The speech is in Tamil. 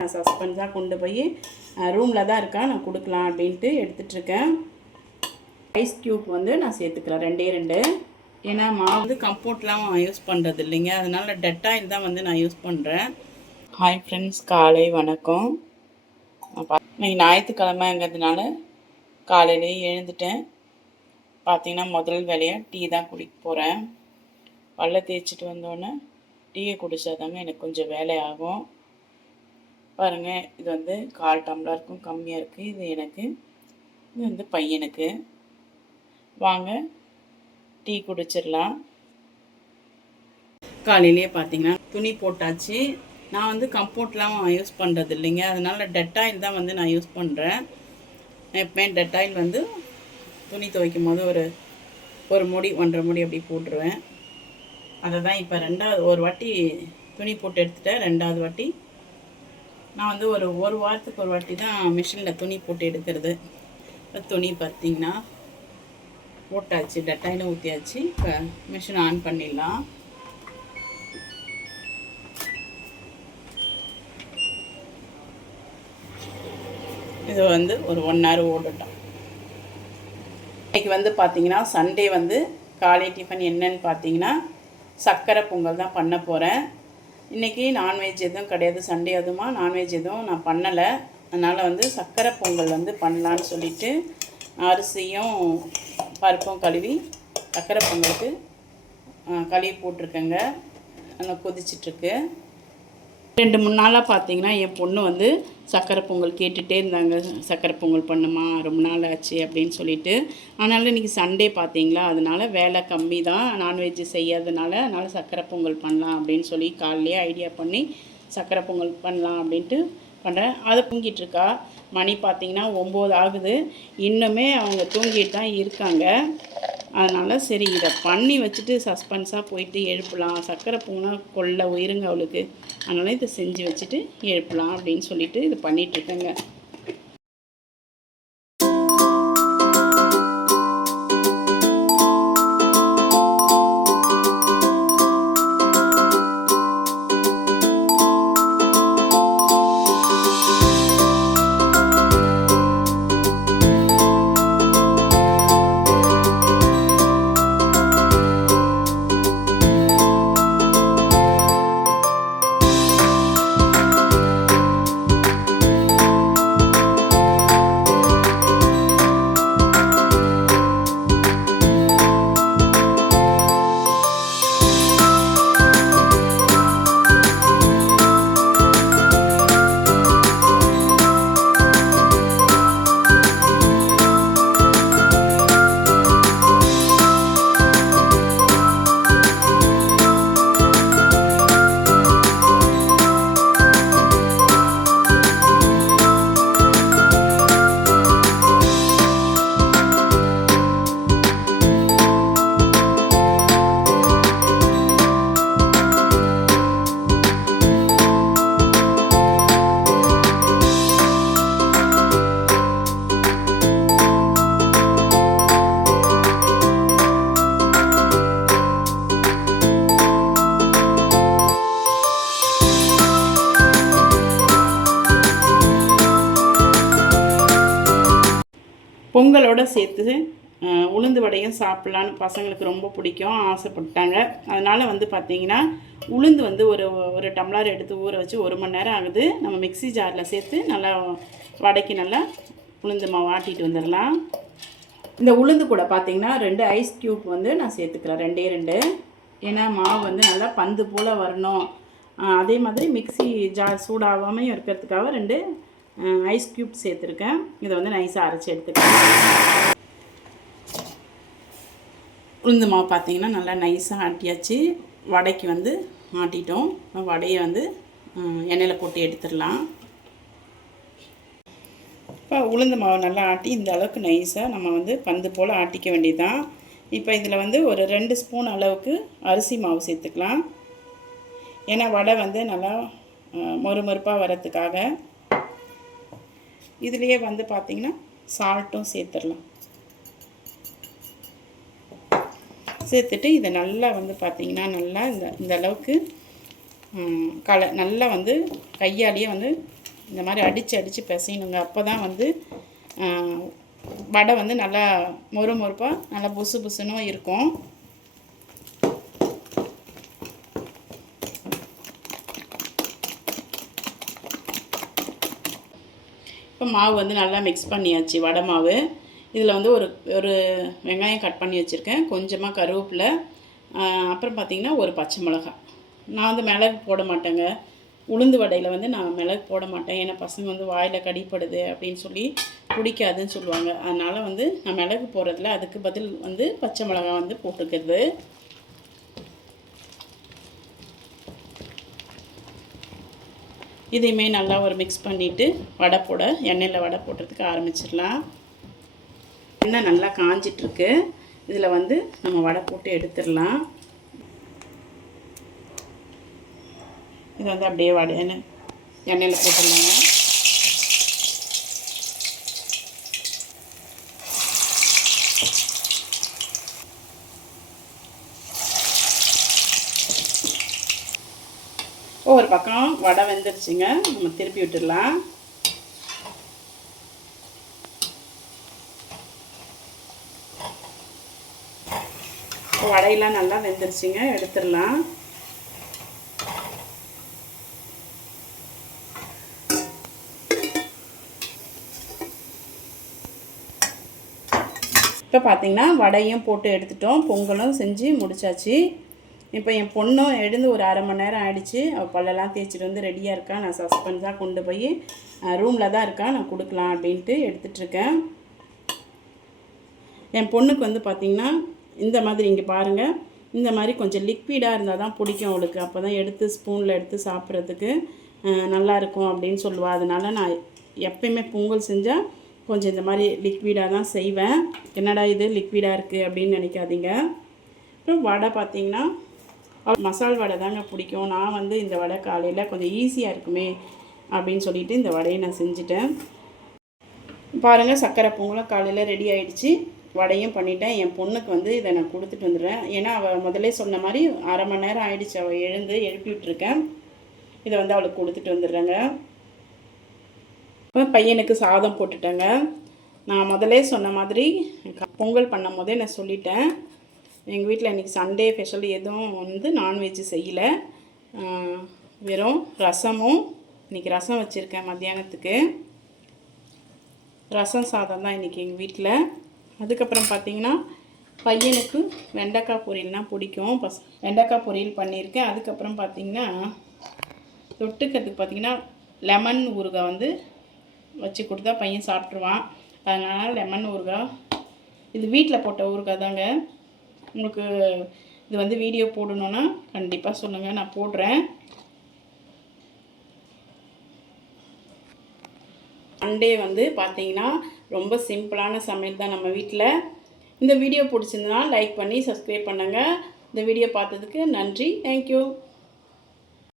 நான் சஸ்பென்ஸாக கொண்டு போய் ரூமில் தான் இருக்கா, நான் கொடுக்கலாம் அப்படின்ட்டு எடுத்துகிட்ருக்கேன். ஐஸ் க்யூப் வந்து நான் சேர்த்துக்கிறேன் 2. ஏன்னா மாவு வந்து கம்போர்ட்லாம் யூஸ் பண்ணுறது இல்லைங்க, அதனால் டெட்டாயில் தான் வந்து நான் யூஸ் பண்ணுறேன். ஹாய் ஃப்ரெண்ட்ஸ், காலை வணக்கம். இன்னைக்கு ஞாயிற்றுக்கிழமைங்கிறதுனால காலையிலே எழுந்துட்டேன். பார்த்திங்கன்னா முதல் வேலையாக டீ தான் குடிக்க போகிறேன். பல்ல தேய்ச்சிட்டு வந்தோடனே டீயை குடித்தாதாங்க எனக்கு கொஞ்சம் வேலை ஆகும். பாருங்கள், இது வந்து 1/4 டம்ளருக்கும் கம்மியாக இருக்குது. இது எனக்கு, இது வந்து பையனுக்கு. வாங்க டீ குடிச்சிடலாம். காலையிலேயே பார்த்தீங்கன்னா துணி போட்டாச்சு. நான் வந்து கம்போர்ட்லாம் யூஸ் பண்ணுறது இல்லைங்க, அதனால் டெட்டாயில் தான் வந்து நான் யூஸ் பண்ணுறேன். எப்பவுமே டெட்டாயில் வந்து துணி துவைக்கும் போது ஒரு முடி 1.5 முடி அப்படி போட்டுருவேன். அதை தான் இப்போ ஒரு வாட்டி துணி போட்டு எடுத்துட்டேன். 2வது வாட்டி நான் வந்து ஒரு வாரத்துக்கு ஒரு வாட்டி தான் மிஷினில் துணி போட்டு எடுக்கிறது. துணி பார்த்திங்கன்னா போட்டாச்சு, டெட்டாயிலும் ஊற்றியாச்சு. இப்போ மிஷின் ஆன் பண்ணிடலாம். இது வந்து ஒரு 1 hour ஓடட்டும். இன்றைக்கி வந்து பார்த்திங்கன்னா சண்டே வந்து காலை டிஃபன் என்னன்னு பார்த்தீங்கன்னா சர்க்கரை பொங்கல் தான் பண்ண போகிறேன். இன்றைக்கி நான்வெஜ் எதுவும் கிடையாது, சண்டே அதுமா நான்வெஜ் எதுவும் நான் பண்ணலை. அதனால் வந்து சர்க்கரை பொங்கல் வந்து பண்ணலான்னு சொல்லிவிட்டு அரிசியும் பருப்பும் கழுவி சர்க்கரை பொங்கலுக்கு கழுவி போட்டிருக்கேங்க. நல்லா கொதிச்சிட்ருக்கு. 2-3 நாளாக பார்த்தீங்கன்னா என் பொண்ணு வந்து சர்க்கரை பொங்கல் கேட்டுகிட்டே இருந்தாங்க. சர்க்கரை பொங்கல் பண்ணுமா, ரொம்ப நாள் ஆச்சு அப்படின்னு சொல்லிட்டு. அதனால் இன்றைக்கி சண்டே பார்த்தீங்களா, அதனால் வேலை கம்மி தான், நான்வெஜ்ஜு செய்யாததுனால. அதனால் சர்க்கரை பொங்கல் பண்ணலாம் அப்படின்னு சொல்லி காலையிலே ஐடியா பண்ணி சர்க்கரை பொங்கல் பண்ணலாம் அப்படின்ட்டு பண்ணுறேன். அதை தூங்கிட்டுருக்கா. மணி பார்த்திங்கன்னா 9 ஆகுது. இன்னுமே அவங்க தூங்கிட்டு தான் இருக்காங்க. அதனால் சரி, இதை பண்ணி வச்சுட்டு சஸ்பென்ஸாக போயிட்டு எழுப்பலாம். சர்க்கரை பொங்கல் கொள்ள உயிருங்க அவளுக்கு. அதனால் இதை செஞ்சு வச்சுட்டு எழுப்பலாம் அப்படின்னு சொல்லிட்டு இது பண்ணிகிட்ருக்கேங்க. பொங்கலோடு சேர்த்து உளுந்து வடையும் சாப்பிட்லான்னு பசங்களுக்கு ரொம்ப பிடிக்கும், ஆசைப்பட்டாங்க. அதனால் வந்து பார்த்திங்கன்னா உளுந்து வந்து ஒரு டம்ளர் எடுத்து ஊற வச்சு 1 மணி நேரம் ஆகுது. நம்ம மிக்ஸி ஜாரில் சேர்த்து நல்லா வடைக்கு நல்லா உளுந்து மாவு ஆட்டிட்டு வந்துடலாம். இந்த உளுந்து கூட பார்த்திங்கன்னா 2 ஐஸ் க்யூப் வந்து நான் சேர்த்துக்கிறேன், 2. ஏன்னா மாவு வந்து நல்லா பந்து போல் வரணும். அதே மாதிரி மிக்ஸி ஜார் சூடாகாமையும் இருக்கிறதுக்காக 2 ஐஸ் க்யூப் சேர்த்துருக்கேன். இதை வந்து நைஸாக அரைச்சி எடுத்துக்கிறேன். உளுந்து மாவு பார்த்திங்கன்னா நல்லா நைஸாக ஆட்டியாச்சு. வடைக்கு வந்து ஆட்டிட்டோம். வடையை வந்து எண்ணெயில் போட்டு எடுத்துடலாம். இப்போ உளுந்து மாவு நல்லா ஆட்டி இந்த அளவுக்கு நைஸாக நம்ம வந்து பந்து போல் ஆட்டிக்க வேண்டியதுதான். இப்போ இதில் வந்து ஒரு 2 ஸ்பூன் அளவுக்கு அரிசி மாவு சேர்த்துக்கலாம். ஏன்னா வடை வந்து நல்லா மொறுமொறுப்பாக வரத்துக்காக. இதுலேயே வந்து பார்த்திங்கன்னா சால்ட்டும் சேர்த்துடலாம். சேர்த்துட்டு இதை நல்லா வந்து பார்த்திங்கன்னா நல்லா இந்த அளவுக்கு நல்லா வந்து கையாலேயே வந்து இந்த மாதிரி அடித்து பிசையணுங்க. அப்போ தான் வந்து வடை வந்து நல்லா மொறுப்பாக நல்லா புசு புசுன்னு இருக்கும். இப்போ மாவு வந்து நல்லா மிக்ஸ் பண்ணியாச்சு வடை மாவு. இதில் வந்து ஒரு வெங்காயம் கட் பண்ணி வச்சுருக்கேன், கொஞ்சமாக கருவேப்பிலை, அப்புறம் பார்த்திங்கன்னா ஒரு பச்சை மிளகாய். நான் வந்து மிளகு போட மாட்டேங்க, உளுந்து வடையில் வந்து நான் மிளகு போட மாட்டேன். ஏன்னா பசங்க வந்து வாயில் கடிப்படுது அப்படின்னு சொல்லி பிடிக்காதுன்னு சொல்லுவாங்க. அதனால் வந்து நான் மிளகு போடுறதில்ல, அதுக்கு பதில் வந்து பச்சை மிளகாய் வந்து போட்டுக்கிறது. இதையுமே நல்லா ஒரு மிக்ஸ் பண்ணிவிட்டு எண்ணெயில் வடை போடுறதுக்கு ஆரம்பிச்சிடலாம். எண்ணெய் நல்லா காஞ்சிட்ருக்கு. இதில் வந்து நம்ம வடை போட்டு எடுத்துடலாம். இது வந்து அப்படியே எண்ணெயில் போட்டுடலாங்க. ஒரு பக்கம் வடை வெந்துருச்சுங்க, நம்ம திருப்பி விட்டுடலாம். வடையெல்லாம் நல்லா வெந்துருச்சுங்க, எடுத்துடலாம். இப்போ பார்த்திங்கன்னா வடையும் போட்டு எடுத்துட்டோம், பொங்கலும் செஞ்சு முடிச்சாச்சு. இப்போ என் பொண்ணும் எழுந்து ஒரு அரை மணி நேரம் ஆகிடுச்சு. அவள் பல்லெல்லாம் தேய்ச்சிட்டு வந்து ரெடியாக இருக்கா. நான் சஸ்பென்ஸாக கொண்டு போய் ரூமில் தான் இருக்கா, நான் கொடுக்கலாம் அப்படின்ட்டு எடுத்துகிட்ருக்கேன். என் பொண்ணுக்கு வந்து பார்த்திங்கன்னா இந்த மாதிரி இங்கே பாருங்கள், இந்த மாதிரி கொஞ்சம் லிக்விடாக இருந்தால் தான் பிடிக்கும் அவளுக்கு. அப்போ தான் எடுத்து ஸ்பூனில் எடுத்து சாப்பிட்றதுக்கு நல்லாயிருக்கும் அப்படின்னு சொல்லுவாள். அதனால் நான் எப்பயுமே பொங்கல் செஞ்சால் கொஞ்சம் இந்த மாதிரி லிக்விடாக தான் செய்வேன். என்னடா இது லிக்விடாக இருக்குது அப்படின்னு நினைக்காதீங்க. அப்புறம் வடை பார்த்திங்கன்னா மசால் வடை தாங்க பிடிக்கும். நான் வந்து இந்த வடை காலையில் கொஞ்சம் ஈஸியாக இருக்குமே அப்படின்னு சொல்லிவிட்டு இந்த வடையை நான் செஞ்சுட்டேன். பாருங்கள், சர்க்கரை பொங்கலும் காலையில் ரெடி ஆகிடுச்சு, வடையும் பண்ணிட்டேன். என் பொண்ணுக்கு வந்து இதை நான் கொடுத்துட்டு வந்துடுறேன். ஏன்னா அவள் முதல்ல சொன்ன மாதிரி அரை மணி நேரம் ஆகிடுச்சு, அவள் எழுப்பி விட்டுருக்கேன். இதை வந்து அவளுக்கு கொடுத்துட்டு வந்துடுறேங்க. இப்போ பையனுக்கு சாதம் போட்டுட்டேங்க. நான் முதல்ல சொன்ன மாதிரி பொங்கல் பண்ணும் போதே நான் சொல்லிட்டேன், எங்கள் வீட்டில் இன்றைக்கி சண்டே ஸ்பெஷல் எதுவும் வந்து நான்வெஜ்ஜு செய்யலை. வெறும் ரசமும், இன்றைக்கி ரசம் வச்சுருக்கேன் மத்தியானத்துக்கு. ரசம் சாதம் தான் இன்றைக்கி எங்கள் வீட்டில். அதுக்கப்புறம் பார்த்திங்கன்னா பையனுக்கு வெண்டைக்காய் பொரியல்னால் பிடிக்கும், வெண்டைக்காய் பொரியல் பண்ணியிருக்கேன். அதுக்கப்புறம் பார்த்திங்கன்னா தொட்டுக்கிறதுக்கு பார்த்திங்கன்னா லெமன் ஊறுகாய் வந்து வச்சு கொடுத்தா பையன் சாப்பிட்ருவான். அதனால் லெமன் ஊறுகாய், இது வீட்டில் போட்ட ஊறுகாய் தாங்க. உங்களுக்கு இது வந்து வீடியோ போடணுன்னா கண்டிப்பாக சொல்லுங்கள், நான் போடுறேன். சண்டே வந்து பார்த்திங்கன்னா ரொம்ப சிம்பிளான சமையல் தான் நம்ம வீட்டில். இந்த வீடியோ பிடிச்சிருந்தனா லைக் பண்ணி சப்ஸ்கிரைப் பண்ணுங்கள். இந்த வீடியோ பார்த்ததுக்கு நன்றி. தேங்க்யூ.